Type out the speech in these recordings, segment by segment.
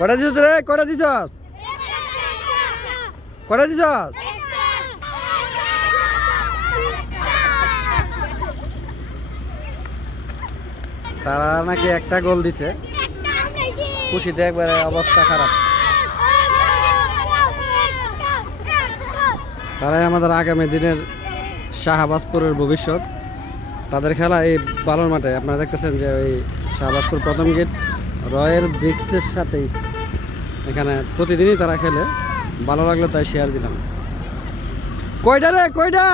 কটা দিছস রে? কটা দিছস? কটা দিছস? তারা নাকি একটা গোল দিছে, খুশিতে একবারে অবস্থা খারাপ। তারাই আমাদের আগামী দিনের শাহবাজপুরের ভবিষ্যৎ। তাদের খেলা এই বালুর মাঠে আপনারা দেখতেছেন যে ওই শাহবাজপুর প্রথম গেট রয়্যাল ব্রিক্সের সাথেই এখানে প্রতিদিনই তারা খেলে। ভালো লাগলো তাই শেয়ার দিলাম। কয়টা রে? কয়টা?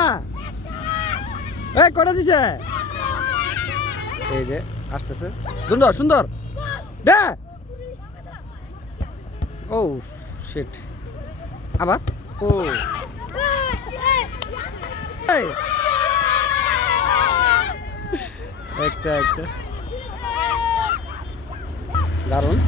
এই কয়টা দিছে? এই যে আসতেছে, সুন্দর সুন্দর দে। ও শিট, আবার ও একটা একটা দারুণ।